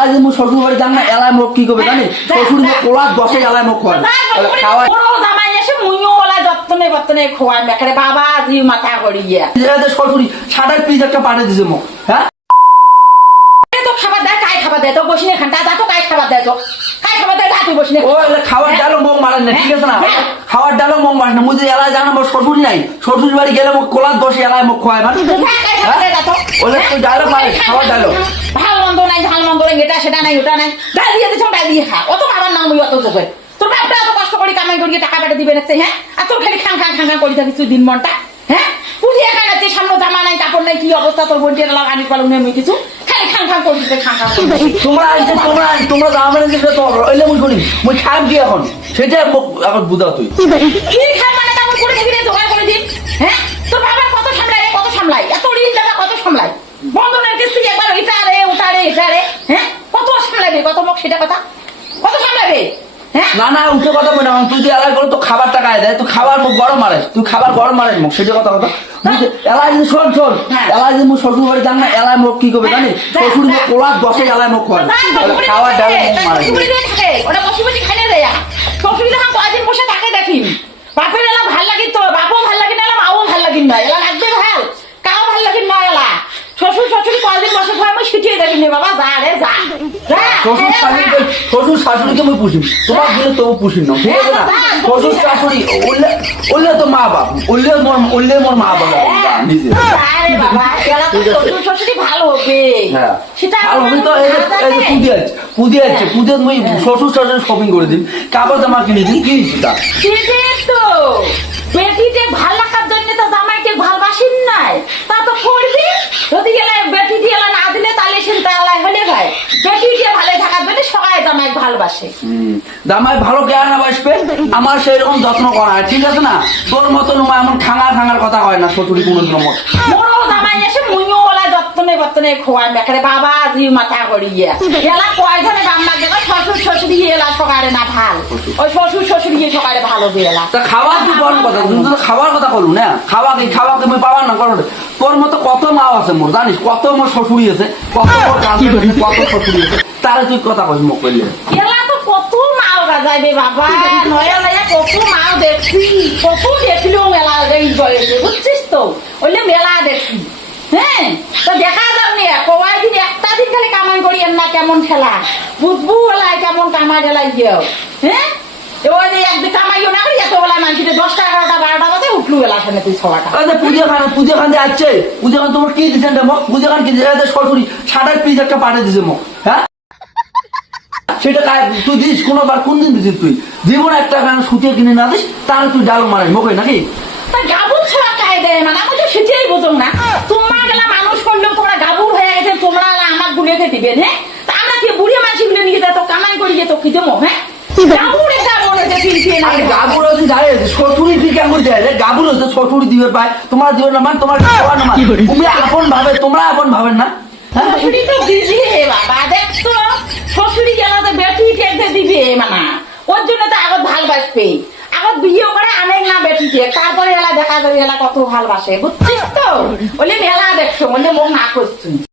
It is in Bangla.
আজ মু শ্বশুর বাড়ি যান না এলায় মুখ কি করবে জানি যা, শ্বশুর যা। কোলা দশে এলায় মুখ খাওয়াবে খাওয়া বড় জামাই এসে মুইও ওলা যত্নে বত্তনে খোয়াই মেখারে বাবা মাথা শ্বশুরি ষাটের পিস একটা পাঠিয়ে দিছে মুখ হ্যাঁ? খাবার দেয় কাই খাবার দেয় তো তো কাই খাবার দেয় তো কাই খাবার দেয় তুই ও ডালও মুখ মারেন না ঠিক আছে না? হ্যাঁ। মারেন মুঝে এলায় জানা মোর শ্বশুর নাই। শ্বশুর বাড়ি গেলে কোলার দশে এলায় মুখ খাওয়ায় মানে? ওলে তুই ডায়লগ মারে খাওয়ার ডায়লগ সেটা নাই ওটা নাই। ডাল দিয়ে দিছ ডাল দিয়ে। খা অত বাবার নাম অত চোখে তোর বাপটা এত কষ্ট করে কামাই করিয়ে টাকা পেটে দিবে নাচ্ছে হ্যাঁ? আর তোর খালি খাং খাং খাং খাং করে থাকিস দিন মনটা হ্যাঁ? পুরি একা নাচ্ছে সামনে জামা নাই কাপড় নাই কি অবস্থা? তোর বোনটি এলাম আনি পালং নেই কিছু। খালি খাং খাং করে দিতে তোমরা তোমরা তোমরা যা মানে যেটা তোমার ওইলে মুই শুনি মুই খাম কি এখন? সেটা এখন বুঝাও তুই। কি খাই মানে? তেমন করে রে জোগাড় করে দিন হ্যাঁ? তোর কত সামলাই রে কত সামলাই এত ঋণ দাদা কত সামলাই বন্ধনের কিস্তি একবার এটা রে ওটা রে এটা রে হ্যাঁ কত সামলাবে কত মুখ সেটা কথা কত সামলাবে হ্যাঁ না না উঠে কথা বলে না তুই যে এলাই করে তো খাবার টাকা দেয় তুই খাবার মুখ গরম মারে তুই খাবার গরম মারে মুখ সেটা কথা কথা? এলাই যদি শোন শোন হ্যাঁ। এলাই যদি মুখ শ্বশুর বাড়ি যান না এলাই মুখ কি করবে জানি শ্বশুর। মুখ কোলার দশে এলাই মুখ করে খাওয়ার ডাল মুখ মারে ওটা বসে বসে খাইলে দেয়া শ্বশুরি যখন কয়দিন বসে থাকে দেখি বাপের এলা ভালো লাগি তো বাপও ভালো লাগি না এলা মাও ভালো লাগি না এলা লাগবে ভালো কাও ভালো লাগি না এলা শ্বশুর শ্বশুরি কয়দিন বসে খায় আমি শিখিয়ে দেখি নি বাবা যা রে যা যা শ্বশুর হ্যাঁ, শাশুড়িকে শ্বশুর শাশুড়িকে আমি পুষি তোমার দিলে তবু পুষি না ঠিক আছে না শ্বশুর শাশুড়ি উল্লে উল্লে তো মা বাপ উল্লে মোর উল্লে মোর মা বাবা নিজে। আরে বাবা, এরা তো ঠিক আছে। শ্বশুর শাশুড়ি ভালো হবে। হ্যাঁ। সেটা আর আমি তো এই যে এই আছে পুজো আছে পুজো মুই শ্বশুর শাশুড়ি শপিং করে দিন কাপড় জামা কিনে দিন সেটাই তো। ভালো লাগার জন্য তো জামাইকে ভালবাসিন নাই। তা তো করবি? যদি গেলে বেটি দিয়ে এলা না দিলে তাহলে চিন্তা এলাই হলে ভাই বেটি দিয়ে ভালো থাকার জন্য সবাই ভালোবাসে। জামাই ভালো কেন বাসবে? আমার সেই রকম যত্ন করা হয় ঠিক আছে না? তোর মতন এমন ঠাঙা ঠাঙার কথা হয় না শ্বশুরি কোনো মত মোরও জামাই এসে মুইও ওলা যত্নে খোয়াই মেখারে বাবা আজি মাথা এলা কয়জনে বাম্মা গেল শ্বশুর শ্বশুরি এলা সকালে না ভালো। ওই শ্বশুর শ্বশুরি সকালে ভালো দিয়ে এলা। তা খাওয়ার কি বড় কথা? তুমি খাওয়ার কথা বলু না? খাওয়া কি খাওয়া তুমি না করো তোর মতো কত মাও আছে মোর জানিস? কত মোর শ্বশুরি আছে কত মোর কাজ কত শ্বশুরি আছে। তারে তুই কথা কইস মুখ করলে এলা তো কত মাও গাজাইবে বাবা নয়া নয়া কত মাও দেখছি কত দেখল মেলা এই বয়সে বুঝছিস তো? ওইলে মেলা দেখছি। হ্যাঁ? তো দেখা যাও নি কবাই দিন একটা দিন খালি কেমন খেলা? বুঝবু এলাই কেমন কামাই ঢেলাই গিয়েও হ্যাঁ? একদিন কামাইও না করি এত বেলা মানুষের দশটা এগারোটা বারোটা বাজে উঠলু এলা শুনে তুই ছটা আরে পূজা খান পূজা খান পূজা খান তোমার কি দিচ্ছেন রে মুখ পূজা খান কি ষাটের পিস একটা পাঠিয়ে দিছে মুখ হ্যাঁ? সেটা কায় তুই দিস কোনোবার? কোন দিন দিছিস তুই? জীবন একটা গান সুতিয়ে কিনে না দিস তার তুই ডাল মারে মুখে নাকি? তা গাবুর ছাড়া খাই দেয় মানে আমি তো সেটাই বুঝুন না। তোমরা গেলা মানুষ করলেও তোমরা গাবুর হয়ে গেছে তোমরা আমার গুলিতে দিবেন হ্যাঁ তা আমরা কি বুড়ি মানুষগুলো নিয়ে তো কামাই করি তো কি দেবো হ্যাঁ গাবুর এটা মনে হচ্ছে ফিরফিরে না আরে গাবুর হচ্ছে জানে শ্বশুরি রে হচ্ছে শ্বশুরি দিবে পায়। তোমার দিবে না মানে তোমার খাওয়া না মানে। তুমি আপন ভাবে তোমরা আপন ভাবেন না। হ্যাঁ? শ্বশুরি তো দিবি বাবা দেখ তো শ্বশুরি গেল তো বেটি দিবে মানা। ওর জন্য তো আগত ভালবাসবে আগত বিয়ে করে আনে না বেটিকে তারপরে এলা দেখা যাবে এলা কত ভালবাসে বুঝছিস তো? বলে মেলা দেখছ বলে মুখ না করছিস।